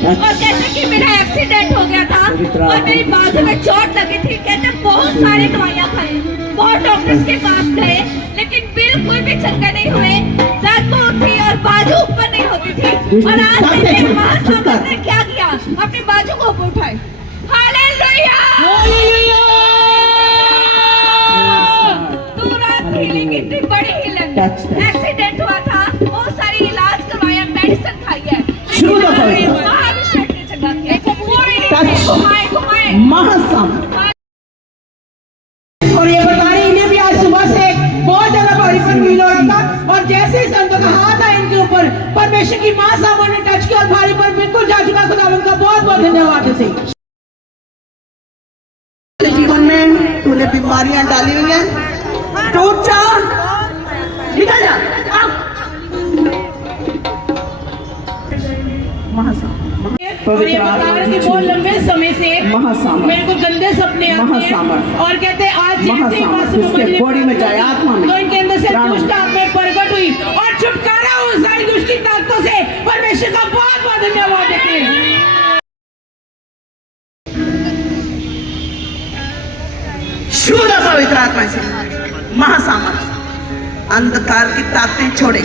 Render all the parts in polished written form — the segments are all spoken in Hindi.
और कहते कि मेरा एक्सीडेंट हो गया था और मेरी बाजू में चोट लगी थी। कहते बहुत सारी दवाइयाँ खाई, बहुत डॉक्टर्स के पास गए, लेकिन बिल्कुल भी चंगा नहीं हुए। दर्द बहुत थी और बाजू ऊपर नहीं होती थी। और आज मेरे महासागर ने क्या किया, अपनी बाजू को ऊपर उठाई। हालेलुया, तुरंत हीलिंग, इतनी बड़ी हीलिंग। एक्सीडेंट हुआ था, बहुत सारी इलाज करवाया, मेडिसिन खाई है, महाअभिषेक ने चंगा किया। और ये बता रही इन्हें भी आज सुबह से बहुत ज्यादा भारीपन फील हो रहा था, और जैसे ही संतों का हाथ आया इनके ऊपर, परमेश्वर की मां सामने ने टच किया और भारीपन बिल्कुल जा चुका। खुदावंद का बहुत बहुत धन्यवाद। इसे जीवन में तूने बीमारियां डाली हुई हैं, टूट जा, निकल जा। और ये बता रहे कि बहुत लंबे समय से मेरे को गंदे सपने आते हैं, और कहते हैं आज जैसे बॉडी में जाए आत्मा में, तो इनके अंदर से दुष्ट आत्मा प्रकट हुई और छुटकारा हो सारी दुष्ट की ताकतों से। परमेश्वर का बहुत बहुत धन्यवाद देते हैं। शुद्ध पवित्र आत्मा से महासामर्थ अंधकार की ताकतें छोड़े।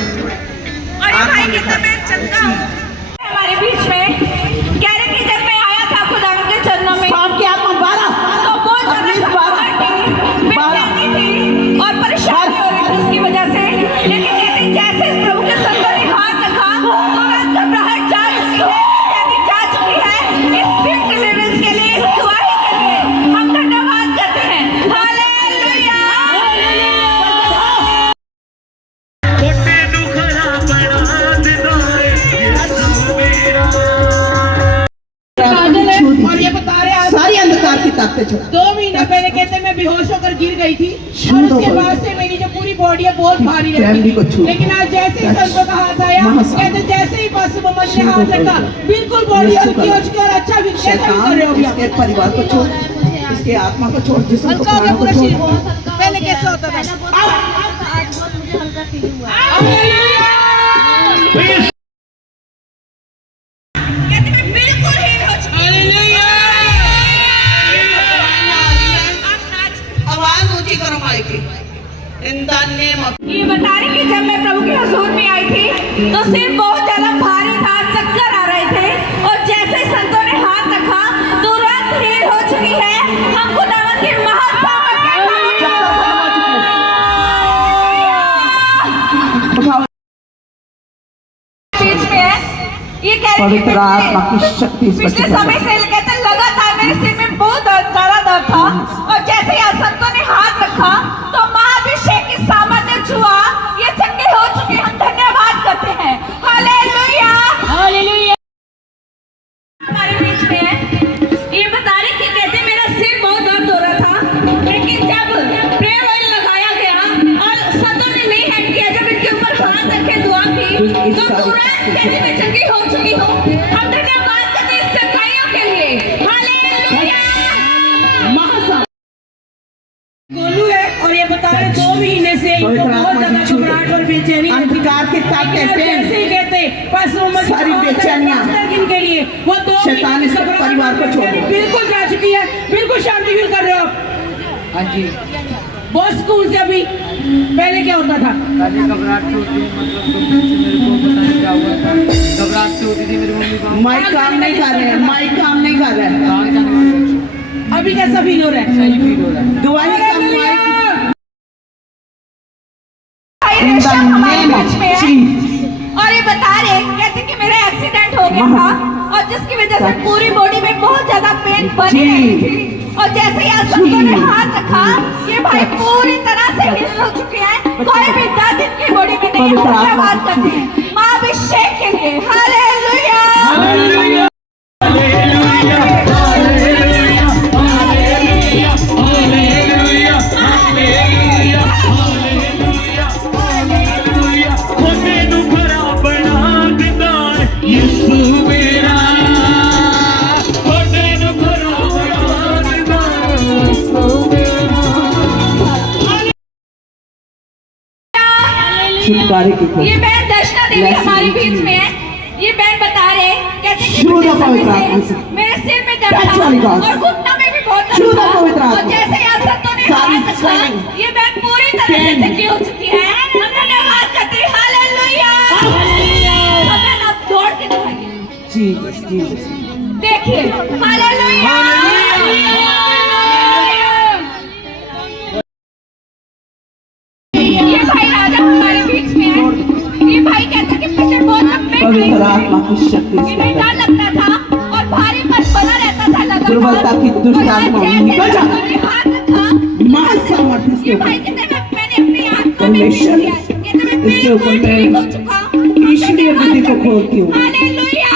हमारे बीच में कह रहे कि जब मैं आया था खुदावंद के चरणों में, आपकी आत्मा 12 तो बहुत बेचैनी थी और परेशानी हो रही थी उसकी वजह से। लेकिन कहते जैसे इस प्रभु के संतों ने हाथ रखा, तुरंत घबराहट जा चुकी है। इस बिग डिलीवरेंस के लिए, इस गवाही के लिए हम धन्यवाद करते हैं। हालेलुया। और ये बता रहे हैं सारी अंधकार की ताकतें छोड़। 2 महीना पहले कहते मैं बेहोश होकर गिर गई थी, और उसके बाद से मेरी जो पूरी बॉडी है बहुत भारी रहती है। लेकिन आज जैसे ही संतों का हाथ आया, कहते जैसे ही पास मोहम्मद ने हाथ रखा, बिल्कुल बॉडी हल्की हो चुकी और अच्छा भी कर रहे हो गया। इसके परिवार को छोड़, इसके आत्मा को छोड़, जिसको प्राणों को छोड़। पहले कैसे होता था? आज बहुत मुझे हल्का फील हुआ। ये बता रही कि जब मैं प्रभु के हुजूर में आई थी तो सिर बहुत ज्यादा भारी था, चक्कर आ रहे थे, और जैसे संतों ने हाथ रखा तुरंत हील हो चुकी है। हम खुदावंद के महासामर्थ बीच में है। ये पवित्र आत्मा की शक्ति पिछले समय से कहते लगातार मेरे सिर में बहुत ज्यादा दर्द था, और जैसे ही संतों ने हाथ रखा तो महाअभिषेक की सामर्थ्य छुआ, ये चंगे हो चुके। हम धन्यवाद करते हैं। Hallelujah, hallelujah. हमारे बीच में है, ये बता रही कि कहते मेरा सिर बहुत दर्द हो रहा था, लेकिन जब प्रेयर ऑयल लगाया गया और संतों ने नहीं हैंड किया, जब इनके ऊपर हाथ रखे दुआ की, तो तुरंत कहते मैं चंगी हो चुकी हूँ। हम धन्यवाद करते हैं इस चंगाइयों के लिए। हालेलुया। गोलू है, और ये बता रहे 2 महीने से इनको बहुत ज्यादा घबराहट और बेचैनी, अंधकार के ताकतें जैसे ही कहते सारी बेचैनियां इनके लिए वो 2 शैतान इस परिवार को छोड़ बिल्कुल जा चुकी है, बिल्कुल शांति फील कर रहे हो। हाँ जी, बहुत सुकून से। अभी पहले क्या होता था? पहले घबराहट से होती है, मतलब मेरे को पता नहीं क्या हुआ था, घबराहट से होती थी। मेरी मम्मी को माइक काम नहीं कर रहे हैं, माइक काम नहीं कर रहे हैं। अभी कैसा फील हो रहा है? सही फील हो रहा है। दुआई का माइक हमारे बीच में है, और ये बता रहे कहते कि मेरा एक्सीडेंट हो गया था, और जिसकी वजह से पूरी बॉडी में बहुत ज्यादा पेन बनी रहती थी, और जैसे ही संतों ने हाथ रखा, ये भाई पूरी तरह से हिल हो चुके हैं। कोई भी दर्द इनकी बॉडी में नहीं है। धन्यवाद करते हैं महाअभिषेक के लिए। Hallelujah, hallelujah. छुटकारे की ये बहन दर्शना देवी हमारे बीच में है। ये बहन बता रहे कहते कि पवित्र आत्मा से। मेरे सिर में दर्द टच था वाली बात। और घुटनों में भी बहुत छू दर्द दो था पवित्र आत्मा। और जैसे ही संतों ने सारी हाथ रखा, swelling। ये बैग पूरी तरह से Pain। चंगी हो चुकी है। हम धन्यवाद करते हैं। हालेलुया। हमें ना दौड़ के दिखाइए, जीसस जीसस देखिए। हालेलुया। ये भाई राजा हमारे बीच में है। ये भाई कहता है कि पिछले बहुत लंबे पवित्र टाइम आत्मा की शक्ति से इन्हें डर लगता था और भारीपन बना रहता था लगातार। दुर्बलता की दुष्ट और आज आत्मा जैसे निकल जा। उन्होंने हाथ रखा, महासामर्थ्य इसके ये ऊपर। भाई कहते हैं मैंने अपनी आत्मा में परमेश्वर, फील किया। कहते हैं मैं इसके ऊपर बिल्कुल मैं ठीक हो चुका हूँ। ईश्वरीय बुद्धि को खोलती हूँ। हालेलुया।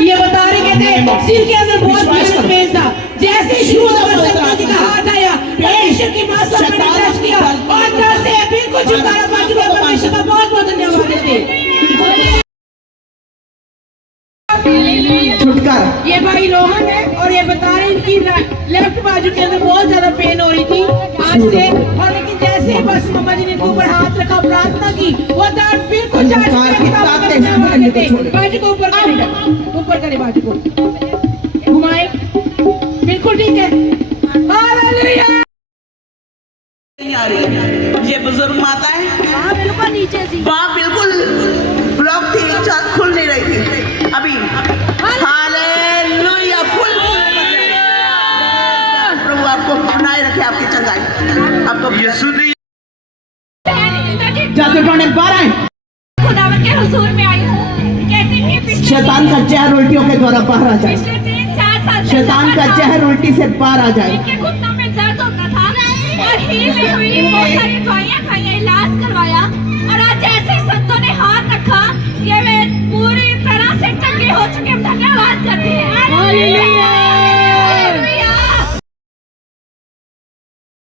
ये बता रहे कहते सिर के अंदर बहुत विश्वास करो। पेन था। जैसे ही शुरू हुआ जी का हाथ आया, परमेश्वर की मां सामने टच किया और अंदर से बिल्कुल छुटकारा पा चुका। परमेश्वर का बहुत बहुत धन्यवाद देते। छुटकारा। ये भाई रोहन है और ये बता रहे इनकी लेफ्ट बाजू के अंदर बहुत ज्यादा पेन हो रही थी आज से, और लेकिन जैसे ही बस मम्मा जी ने इनके ऊपर हाथ रखा, प्रार्थना की, वो दर्द बिल्कुल जा चुका। बाजू को ऊपर करे, ऊपर करे बाजू को, घुमाए, बिल्कुल ठीक है। हालेलुया। ये बुजुर्ग माता है, हाँ बिल्कुल नीचे सी वहाँ बिल्कुल ब्लॉक थी, चाक खुल नहीं रही थी। अभी हालेलुया, फुल प्रभु आपको बनाए रखे, आपकी चंगाई आपको। जाते टोने बाहर आए। खुदावंद के हुजूर में आई हूँ। कहती कि पिछले शैतान का जहर उल्टियों के द्वारा बाहर आ जाए। 3-4 साल से शैतान का लगातार जहर उल्टी से बाहर आ जाए। इनके घुटनों में दर्द होता था और हील नहीं हुई। बहुत सारी दवाइयाँ खाई, इलाज करवाया और आज जैसे ही संतों ने हाथ रखा, ये वे पूरी तरह से चंगे हो चुके। हम धन्यवाद करते हैं। हालेलुया।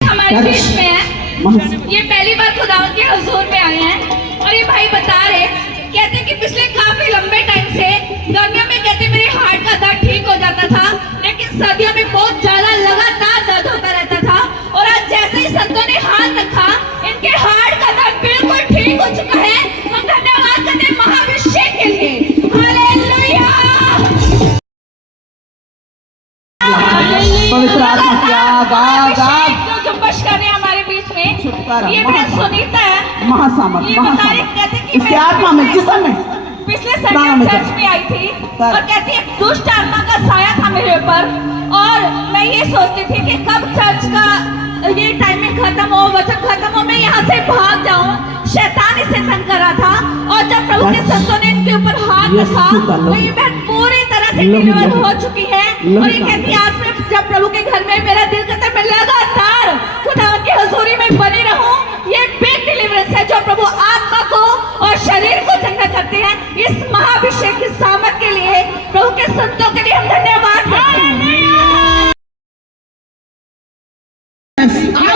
हमारे बीच में है। ये पहली बार खुदावंद के हुजूर में आए हैं और ये भाई बता रहे, कहते हैं कि पिछले काफी लंबे टाइम से गर्मियों में कहते मेरे हार्ट का दर्द ठीक हो जाता था, लेकिन सर्दियों में बहुत ज्यादा लगातार दर्द होता रहता था और आज जैसे ही संतों ने हाथ रखा, इनके हार्ट का दर्द बिल्कुल ठीक हो चुका है। हम धन्यवाद करते हैं महाभिषेक के लिए। हालेलुया। पवित्र आत्मा की आग आग आग। जो जुम्बश कर रहे हैं हमारे बीच छुटकारा, में, ये बहन सुनीता है। महासामर्थ ये बता रही कहते महासामर्थ कि इसके मैं आत्मा में जिसम में पिछले प्राणों संडे में चर्च था। में आई थी और कहती है दुष्ट आत्मा का साया था मेरे ऊपर और मैं ये सोचती थी कि कब चर्च का ये टाइमिंग खत्म हो, वचन खत्म हो, मैं यहाँ से भाग जाऊं। शैतान इसे तंग कर रहा था और जब प्रभु के संतों ने इनके ऊपर हाथ रखा तो ये बहन पूरी तरह से डिलीवर हो चुकी है और ये कहती है आज मैं जब प्रभु के घर में मेरा दिल करता है मैं लगातार खुदावंद की हुजूरी में बनी रहूं। ये बिग डिलीवरेंस है जो प्रभु आत्मा को और शरीर को चंगा करते हैं। इस महाभिषेक की सामर्थ के लिए प्रभु के संतों के लिए हम धन्यवाद करते हैं।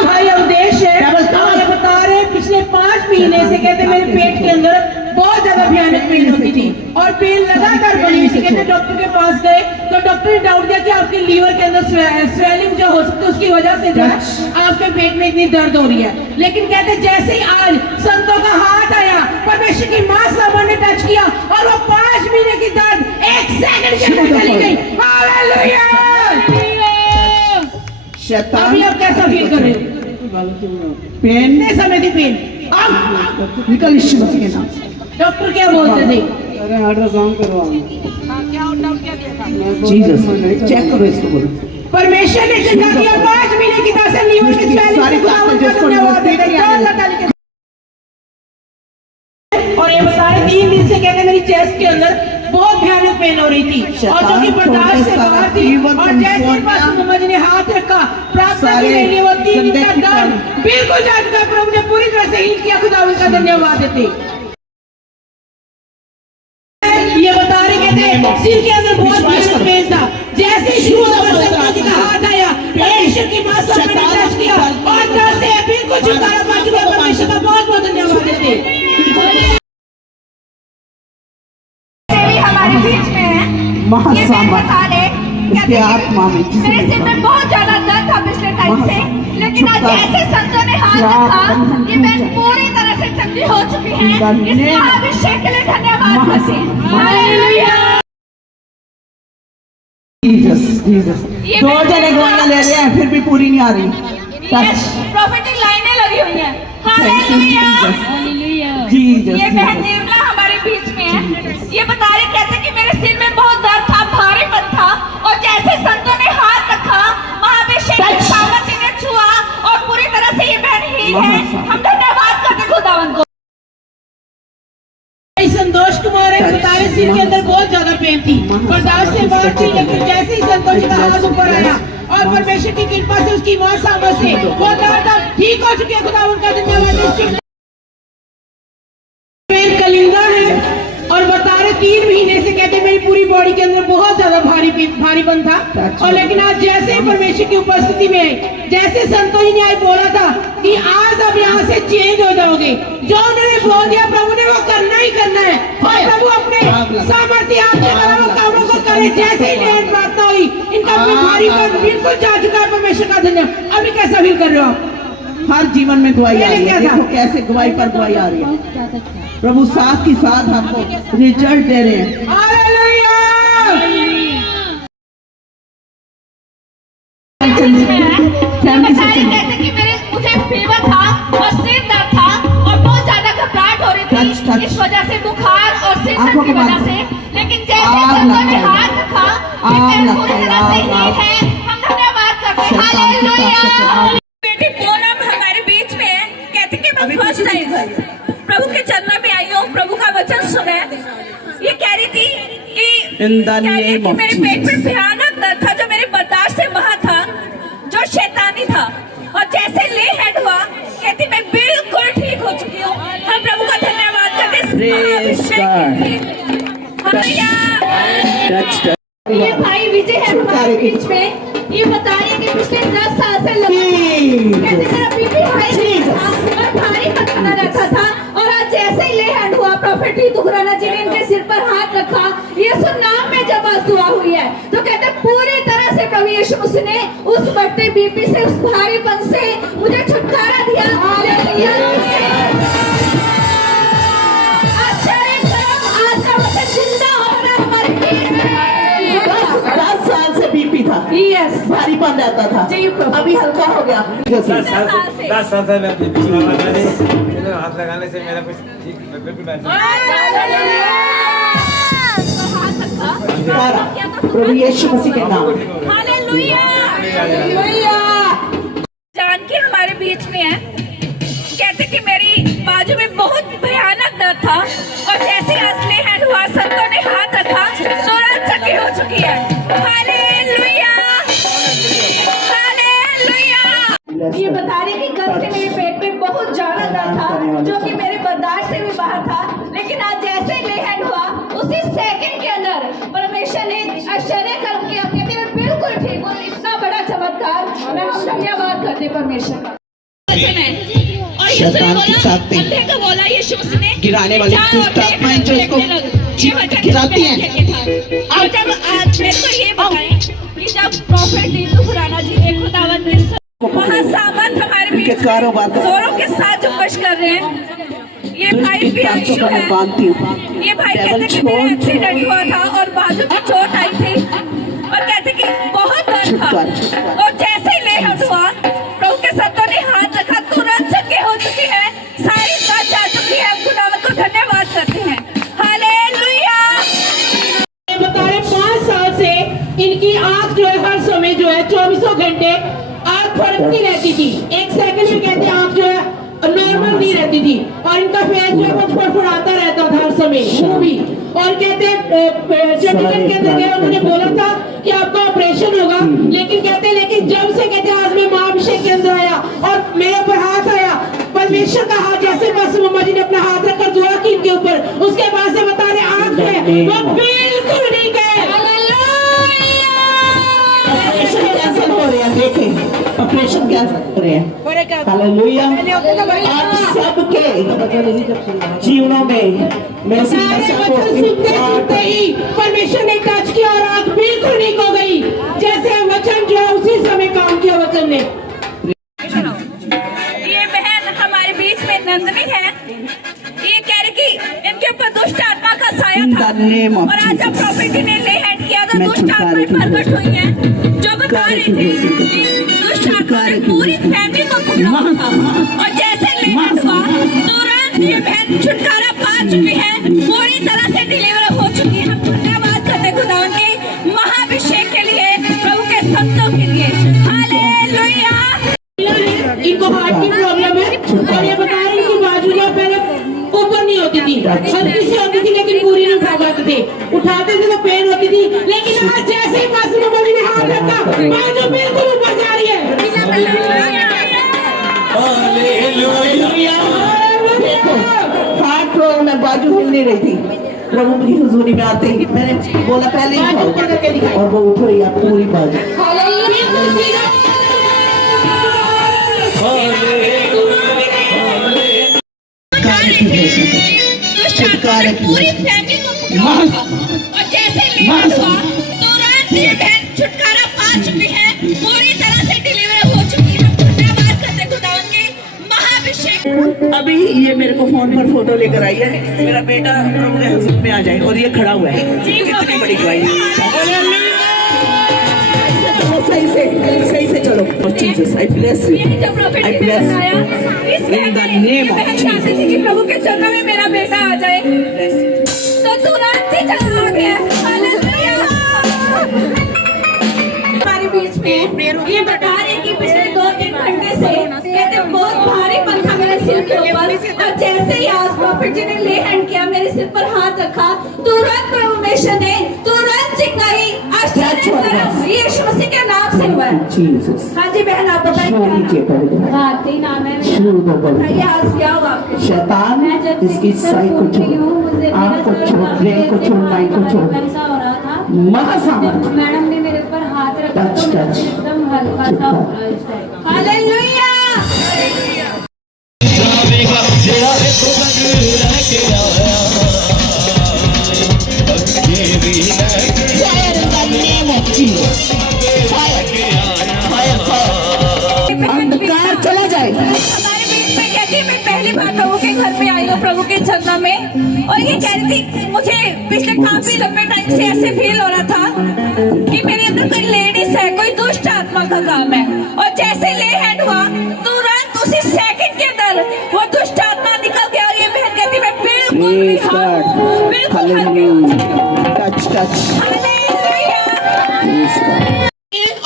भाई उद्देश्य है, ये बता रहे पिछले 5 महीने से कहते मेरे पेट के अंदर बहुत ज्यादा भयानक पेन होती थी और पेन लगातार बनी हुई थी। कहते डॉक्टर के पास गए तो डॉक्टर ने डाउट दिया कि आपके लीवर के अंदर स्वेलिंग जो हो सकती है उसकी वजह से जो है आपके पेट में इतनी दर्द हो रही है। लेकिन कहते जैसे ही आज संतों का हाथ आया, परमेश्वर की मां सामने ने टच किया और वो 5 महीने की दर्द 1 सेकंड के अंदर चली गई। हालेलुया। शैतान अभी आप कैसा फील कर रहे हो? पेन कितने समय थी पेन? अब निकल यीशु मसीह के नाम से। डॉक्टर क्या बोलते थे? अरे अल्ट्रासाउंड करवाओ। जीसस चेक करो इसको बोलो। परमेश्वर ने चंगा किया 5 महीने की दर्द से लीवर की स्वेलिंग सारी ताकत जिसको और ये बता रहे 3 दिन से कहते मेरी चेस्ट के अंदर बहुत भयानक पेन हो रही थी और जो कि बर्दाश्त से बाहर थी और जैसे ही पास मम्मा जी ने हाथ रखा, प्रार्थना की गई, वो 3 दिन का दर्द बिल्कुल जा चुका। प्रभु ने पूरी तरह से हील किया। खुदावंद का धन्यवाद देते। ये बता रहे कहते सिर के अंदर बहुत भयानक पेन था। जैसे ही शुरू हुआ जी का हाथ आया, परमेश्वर की मां सामने ने टच किया और अंदर से बिल्कुल छुटकारा पा चुका। परमेश्वर का बहुत बहुत धन्यवाद देते। हमारे बीच में है। महासामर्थ इसके आत्मा में मेरे सिर में बहुत ज्यादा दर्द था पिछले टाइम से, लेकिन आज जैसे संतों ने हाथ रखा ये बहन पूरी तरह से चंगी हो चुकी है। इस महाअभिषेक के लिए धन्यवाद करते हैं। हालेलुया। ये दो जने गोलियां ले रहे हैं फिर भी पूरी नहीं आ रही। प्रोफेटिक लाइनें लगी हुई हैं। हालेलुया। ये बहन निर्मला हमारे बीच में है। ये बता रहे कहते कि मेरे सिर में बहुत दर्द था, भारीपन था, और जैसे संतों ने हाथ रखा महाअभिषेक की सामर्थ्य ने छुआ और पूरी तरह से ये बहन हील है। हम धन्यवाद करते खुदावन को। संतोष कुमार है, बता रहे सिर के अंदर बहुत ज्यादा पेन थी, बर्दाश्त से बाहर थी, लेकिन जैसे ही संतोष का हाथ ऊपर आया और परमेश्वर की कृपा से उसकी मां सामर्थ से वो दर्द ठीक हो चुके। खुदावन का धन्यवाद। कलिंगा है और बता रहे 3 महीने से कहते मेरी पूरी बॉडी के अंदर बहुत ज्यादा भारीपन था, और लेकिन आज जैसे ही परमेश्वर की उपस्थिति में जैसे संतोष ने आज बोला था कि आज अब यहाँ से चेंज हो जाओगे, जो उन्होंने बोल दिया प्रभु ने वो करना ही करना है, और प्रभु अपने सामर्थ्य आपके द्वारा वो कामों को करे। जैसे ही लेट प्रार्थना हुई इनका भारीपन बिल्कुल जा चुका है। परमेश्वर का धन्यवाद। अभी कैसा फील कर रहे हो आप? हर जीवन में गवाही आ रही है। देखो कैसे गवाही पर गवाही आ रही है। प्रभु साथ ही साथ हमको रिजल्ट दे रहे हैं। हालेलुया। कहते कि मुझे फीवर था और सिर दर्द था और बहुत ज्यादा घबराहट हो रही थी, इस वजह से बुखार और सिर दर्द की वजह से, लेकिन जैसे संतों ने हाथ रखा ये पूरी तरह से हील है। हम धन्यवाद करते हैं। हालेलुया। बेटी पूनम हमारे बीच में है। कहते कि मैं फर्स्ट टाइम प्रभु के चरणों में आई हूँ, प्रभु का वचन सुना। ये कह रही थी कि मेरे पेट में भयानक दर्द था जो मेरे बर्दाश्त से बाहर था, जो शैतानी था, और जैसे ले हेड हुआ कहती मैं बिल्कुल ठीक हो चुकी हूँ। हम प्रभु का धन्यवाद करते हैं। ये भाई विजय है हमारे बीच में। ये बता रहे कि पिछले 10 साल से कहते मेरा बीपी हाई था और भारी पकड़ना रहता था, और आज जैसे ही ले हैंड हुआ प्रोफेट दुखराना जी ने इनके सिर पर हाथ रखा, यीशु नाम में जब दुआ हुई है, तो कहते पूरी तरह से प्रभु यीशु मसीह ने उस बढ़ते बीपी से, उस भारीपन से मुझे छुटकारा दिया। आज का वचन जिंदा हो रहा है हमारे बीच में। 10 साल से बीपी था, यस, भारीपन रहता था, अभी हल्का हो गया। 10 साल से मैं बीपी हाथ लगाने से मेरा कुछ ठीक बिल्कुल प्रभु यीशु मसीह के नाम। हालेलुया। जानकी हमारे बीच में है। कहते कि मेरी बाजू में बहुत भयानक दर्द था, और जैसे असली हैंड हुआ संतों ने हाथ रखा तुरंत चंगी हो चुकी है। हालेलुया। हालेलुया। ये बता रही कि कल से मेरे पेट में बहुत ज्यादा दर्द था जो कि मेरे बर्दाश्त से भी बाहर था, लेकिन आज जैसे ले हैंड हुआ उसी सेकंड के अंदर परमेश्वर ने आश्चर्य कर्म किया। कहते मैं बिल्कुल ठीक हूँ। इतना बड़ा चमत्कार, मैं हम धन्यवाद करते परमेश्वर का। और शैतान की ताकतें अंधे को बोला यीशु मसीह ने गिराने वाली दुष्ट आत्माएं जो इसको गिराती हैं। और जब आज मेरे को ये बताएं कि जब प्रोफेट दुखराना जी ने खुदावंद ने महासामर्थ हमारे बीच जोरों के साथ जो कश कर रहे हैं, ये भाई प्रियांशु है। ये भाई कहते कि मेरा एक्सीडेंट हुआ था और बाजू में चोट आई थी, और कहते कि बहुत दर्द था, और जैसे ही ले हुआ प्रभु के संतों ने हाथ रखा तुरंत चंगे हो चुकी है। सारी बात जा चुकी है। खुदावंद को धन्यवाद करते हैं। हालेलुया। बता रहे 5 साल से इनकी आंख जो है हर समय जो है 24 घंटे आंख फड़कती रहती थी। 1 सेकंड में कहते आंख जो है नॉर्मल नहीं रहती थी, और इनका फेस जो है वो फड़फड़ाता रहता था हर समय, वो भी। और कहते चंडीगढ़ के अंदर गए, उन्होंने बोला था कि आपका ऑपरेशन होगा, लेकिन जब से कहते आज मैं महाअभिषेक के अंदर आया और मेरे ऊपर हाथ आया, परमेश्वर का हाथ जैसे बस मम्मा जी ने अपना हाथ रखकर दुआ की इनके ऊपर, उसके बाद से बता रहे आंख है वो बिल्कुल ठीक है। ऑपरेशन कैंसिल हो रहे हैं, देखें ऑपरेशन कैंसिल हो रहे हैं। हालेलुया। आप सबके जीवनों में मैं सुनते ही परमेश्वर ने टच किया और आंख बिल्कुल ठीक हो गई। जैसे वचन जो है उसी समय काम किया वचन the name of और आज जब Jesus. प्रॉफिट जी ने ले हैंड किया तो मैं दुष्ट छुटकारे आत्माएं की प्रकट घोषणा- हुई हैं जो बता रही थी कि दुष्ट आत्मा ने पूरी फैमिली को पकड़ा था और जैसे ले हैंड हुआ तुरंत ये बहन छुटकारा पा चुकी है, पूरी तरह से डिलीवर हो चुकी है। हम धन्यवाद करते हैं खुदावन के महाअभिषेक के लिए, प्रभु के संतों के लिए। हालेलुया। इनको हार्ट की प्रॉब्लम है और ये बता रहे हैं कि बाजू जो पहले ऊपर नहीं होती थी, हल्की सी होती थी लेकिन पूरी नहीं उठा पाते थे, उठाते थे तो पेन होती थी, लेकिन आज जैसे ही पास में मम्मी ने हाथ रखा बाजू बिल्कुल ऊपर जा रही है। देखो हार्ट प्रॉब्लम में बाजू हिल नहीं रही थी, प्रभु की हुजूरी में आते ही मैंने बोला पहले ही बाजू ऊपर करके दिखाई। और वो उठ रही है पूरी बाजू। बिल्कुल सीधा। छुटकारे की पूरी फैमिली को पकड़ा था और जैसे ले हैंड हुआ तुरंत ये बहन छुटकारा पा चुकी है, पूरी तरह से डिलीवर हो चुकी है। हम धन्यवाद करते हैं खुदावन के महाअभिषेक। अभी ये मेरे को फोन पर फोटो लेकर आई है, मेरा बेटा प्रभु के हुजूर में आ जाए और ये खड़ा हुआ है। कितनी बड़ी गवाही। सही से चलो। Jesus, I bless you. ये जो प्रॉफिट I जी ने bless बताया, you. इस In the name of बहन चाहती थी कि प्रभु के चरणों में मेरा बेटा आ जाए, तो तुरंत ही चला आ गया। हालेलुया। हमारे बीच में ये बता रहे कि पिछले 2-3 घंटे से कहते बहुत भारीपन था मेरे सिर के ऊपर और जैसे ही आज प्रॉफिट जी ने ले हैंड किया, मेरे सिर पर हाथ रखा, तुरंत परमेश्वर ने तुरंत चिंगाई यीशु मसीह के नाम से हुआ है। Jesus. हाँ जी बहन, आप बताइए क्या नाम? भारती नाम है मेरा। बताइए आज क्या हुआ आपके? शैतान मैं जब इसकी से साई को उठी हूँ, मुझे छोड़, आँख को छोड़, ब्रेन को छोड़, माइंड को छोड़, ऐसा हो रहा था। महासामर्थ। मैडम ने मेरे ऊपर हाथ रखा Touch, तो मेरा touch. एकदम हल्का सा हो रहा है इस टाइम। हालेलुया। अंधकार चला जाए। हमारे बीच में कहती है, मैं पहली बार प्रभु के घर में आई हूँ, प्रभु के चरणों में, और ये कह रही थी मुझे पिछले काफी लंबे टाइम से ऐसे फील हो रहा था कि मेरे अंदर कोई लेडीज है, कोई दुष्ट आत्मा का काम है, और जैसे ले हैंड हुआ तुरंत उसी सेकंड के अंदर वो दुष्ट आत्मा निकल गया। और ये बहन कहती मैं बिल्कुल भी बिल्कुल हल्की हो चुकी हूँ। Touch touch. हालेलुया।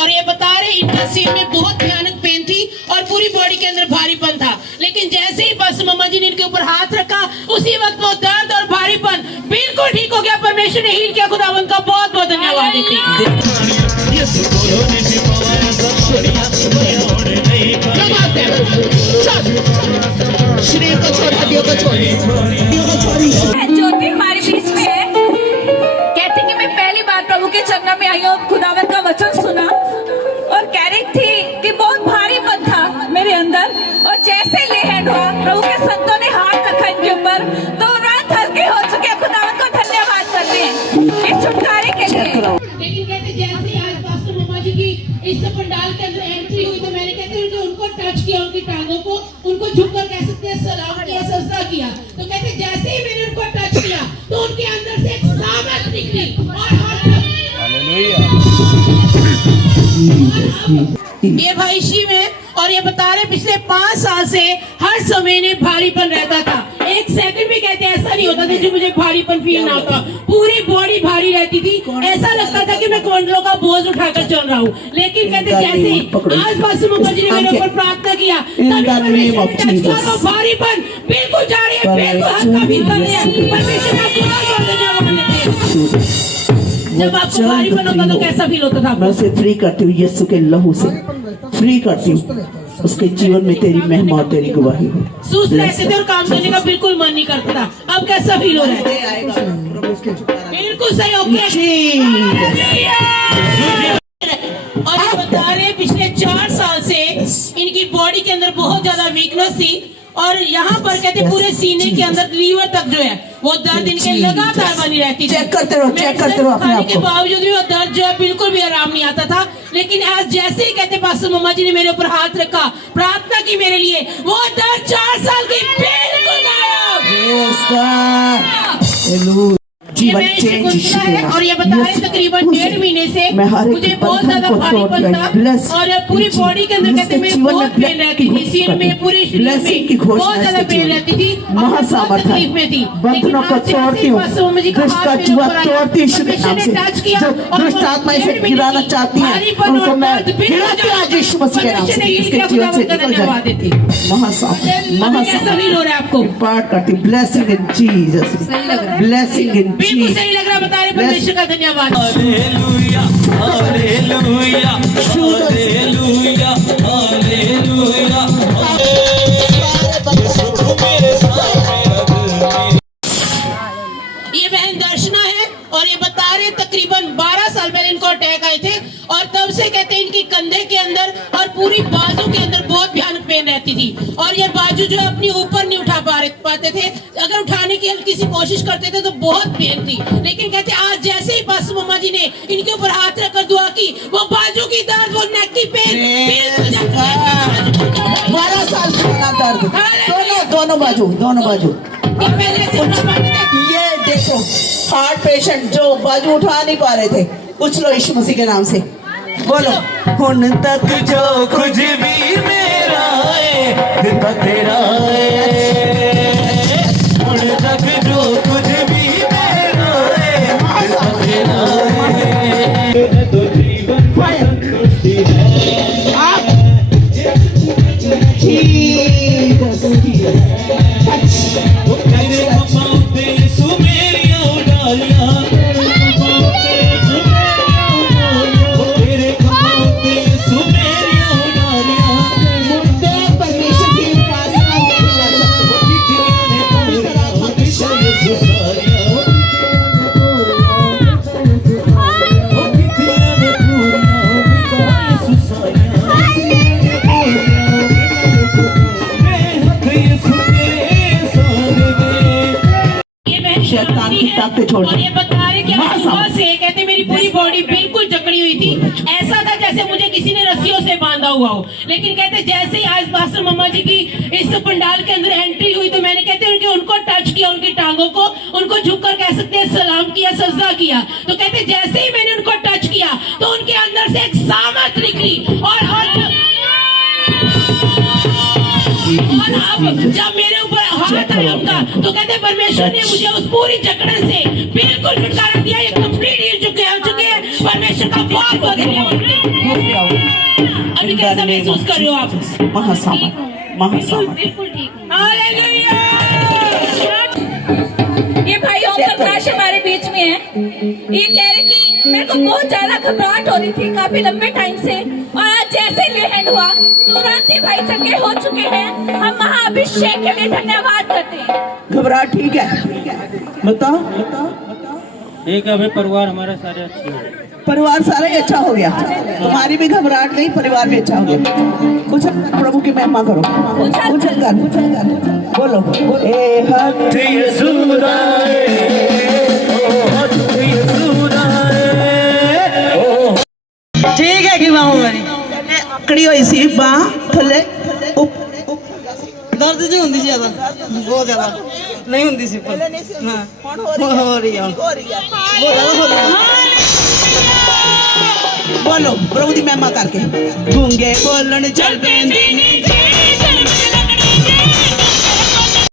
और ये बता रहे इनका सिर में बहुत भयानक पेन थी और पूरी बॉडी के अंदर भारीपन था, लेकिन जैसे ही बस मम्मा जी ने इनके ऊपर हाथ रखा उसी वक्त वो दर्द और भारीपन बिल्कुल ठीक हो गया। परमेश्वर ने हील किया। खुदावंत का बहुत बहुत धन्यवाद देते शरीर को छोड़, हड्डियों को छोड़, हड्डियों को छोड़। ज्योति हमारे बीच में है, कहती कि मैं पहली बार प्रभु के चरणों में आई हूँ, खुदावंत का वचन सुना और कह रही थी कि बहुत भारीपन था मेरे अंदर, और जैसे ले हैंड हुआ प्रभु के संतों ने हाथ रखा इनके ऊपर तो रात हल्के हो चुके। खुदावंत को धन्यवाद करते हैं इस छुटकारे के लिए। लेकिन कहते जैसे ही आज पास्टर मम्मा जी की इस पंडाल के अंदर एंट्री हुई तो मैंने कहते उनको टच किया, उनकी टांगों को, उनको झुककर कह सकते हैं सलाम किया, सजदा किया। तो कहते जैसे ही मैंने उनको टच किया तो उनके अंदर से एक सामर्थ निकली और ये भाई शिव है और ये बता रहे पिछले 5 साल से हर समय ने भारीपन रहता था। एक सेकंड भी कहते ऐसा नहीं होता था जो मुझे भारीपन फील ना होता, पूरी बॉडी भारी रहती थी, ऐसा लगता था कि मैं कमंडलों का बोझ उठाकर चल रहा हूँ। लेकिन कहते जैसे आज पास्टर मम्मा जी ने मेरे ऊपर प्रार्थना किया तो भारीपन बिल्कुल जा रही है, बिल्कुल हल्का फील कर रही है। परमेश्वर का बहुत धन्यवाद देते हैं। जब आपको भारीपन होता तो कैसा फील होता था? मैं उसे फ्री करती हूँ, यीशु के लहू से फ्री करती हूँ। उसके जीवन में तेरी महिमा और तेरी गवाही हो। सुस्त रहते थे और काम करने का बिल्कुल मन नहीं करता था। अब कैसा फील हो रहा है? बिल्कुल सही। ओके। और ये बता रहे पिछले 4 साल से इनकी बॉडी के अंदर बहुत ज्यादा वीकनेस थी और यहाँ पर कहते पूरे सीने के अंदर लीवर तक जो है वो दर्द इनके लगातार बनी रहती थी। चेक करते रहो अपने आप के को। बावजूद भी वो दर्द जो है बिल्कुल भी आराम नहीं आता था। लेकिन आज जैसे ही कहते पास्टर मम्मा जी ने मेरे ऊपर हाथ रखा, प्रार्थना की मेरे लिए, वो दर्द 4 साल की बिल्कुल गायब। जीवन मैं चेंज शकुंतला है और ये बता रहे तकरीबन 1.5 महीने से मुझे बहुत ज्यादा भारीपन था और पूरी बॉडी के अंदर कहते मेरे बहुत पेन रहती थी, सिर में, पूरी शरीर में बहुत ज्यादा पेन रहती थी और मैं बहुत तकलीफ में थी। बंधनों को तोड़ती हूँ, दुष्ट का जुआ तोड़ती हूँ, यीशु के नाम से जो दुष्ट आत्मा इसे गिराना चाहती है उनको मैं गिराती हूँ आज यीशु मसीह के नाम से, इसके जीवन से निकल जाए। सभी लो रहे आपको पाठ करती blessing in Jesus, blessing in बिल्कुल सही लग रहा, बता रहे परमेश्वर का धन्यवाद। हालेलुया हालेलुया हालेलुया हालेलुया ये बहन दर्शना है और ये बता रहे तकरीबन 12 साल पहले इनको अटैक आए थे और तब से कहते हैं इनकी कंधे के अंदर और पूरी बाजू के अंदर बहुत भयानक पेन रहती थी और ये बाजू जो है अपनी ऊपर नहीं उठा पाते थे, अगर उठाने की हल्की सी कोशिश करते थे तो बहुत पेन थी। लेकिन कहते आज जैसे ही पास्टर मम्मा जी ने इनके ऊपर हाथ रखकर दुआ की, वो बाजू की दर्द, वो नेक की पेन 12 साल पुराना दर्द, दोनों बाजू ये देखो हार्ट पेशेंट जो बाजू उठा नहीं पा रहे थे, कुछ लो यीशु मसीह के नाम से बोलो। हुन तक जो कुछ भी मेरा है दिता तेरा है, हुन तक जो कुछ भी मेरा है दिता तेरा है, तो जीवन में संतुष्टि है। तेरे खपाओ पे यीशु मेरियां उडालियां, तेरे खपाओ पे यीशु मेरियां उडालियां, मुद्दे परमेश्वर की उपासना नहीं कर शैतान की ताकतें छोड़ और ये बता रहे कि सुबह से कहते मेरी पूरी बॉडी बिल्कुल जकड़ी हुई थी, ऐसा था जैसे मुझे किसी ने रस्सियों से बांधा हुआ हो। लेकिन कहते जैसे ही आज पास्टर मम्मा जी की इस पंडाल के अंदर एंट्री हुई तो मैंने कहते उनको टच किया, उनकी टांगों को, उनको झुककर कह सकते हैं सलाम किया, सजदा किया। तो कहते जैसे ही मैंने उनको टच किया तो उनके अंदर से एक सामर्थ निकली और अब जब मेरे ऊपर हाथ है उनका तो कहते परमेश्वर ने मुझे उस पूरी जकड़न से बिल्कुल छुटकारा दिया। ये कंप्लीट हिल चुके हैं परमेश्वर का बहुत बहुत धन्यवाद। अभी कैसा महसूस कर रहे हो आप? बिल्कुल ठीक। हालेलुया। ये भाई ओम प्रकाश हमारे बीच में है। ये कह रहे कि मेरे को बहुत ज्यादा घबराहट हो रही थी काफी लंबे टाइम से, और आज जैसे लेहन हुआ तुरंत ही भाई चंगे हो चुके हैं। हम महाअभिषेक के लिए धन्यवाद करते हैं। घबराहट ठीक है, बताओ ठीक है। अभी परिवार हमारा सारे अच्छे हैं, परिवार सारा ही अच्छा हो गया, तुम्हारी भी घबराहट गई, परिवार भी अच्छा हो गया। कुछ प्रभु की महिमा करो, उछल कर बोलो ए हट यीशुदाए, ओ हट यीशुदाए, ओ ठीक है कि बाहू मेरी आकड़ी हुई सी बाह थले दर्द जी होंदी सी ज्यादा, बहुत ज्यादा नहीं होंदी सी पर हां हो रही है बहुत ज्यादा हो रही है। बोलो प्रभु की महिमा करके गूंगे बोलन चल पैंदी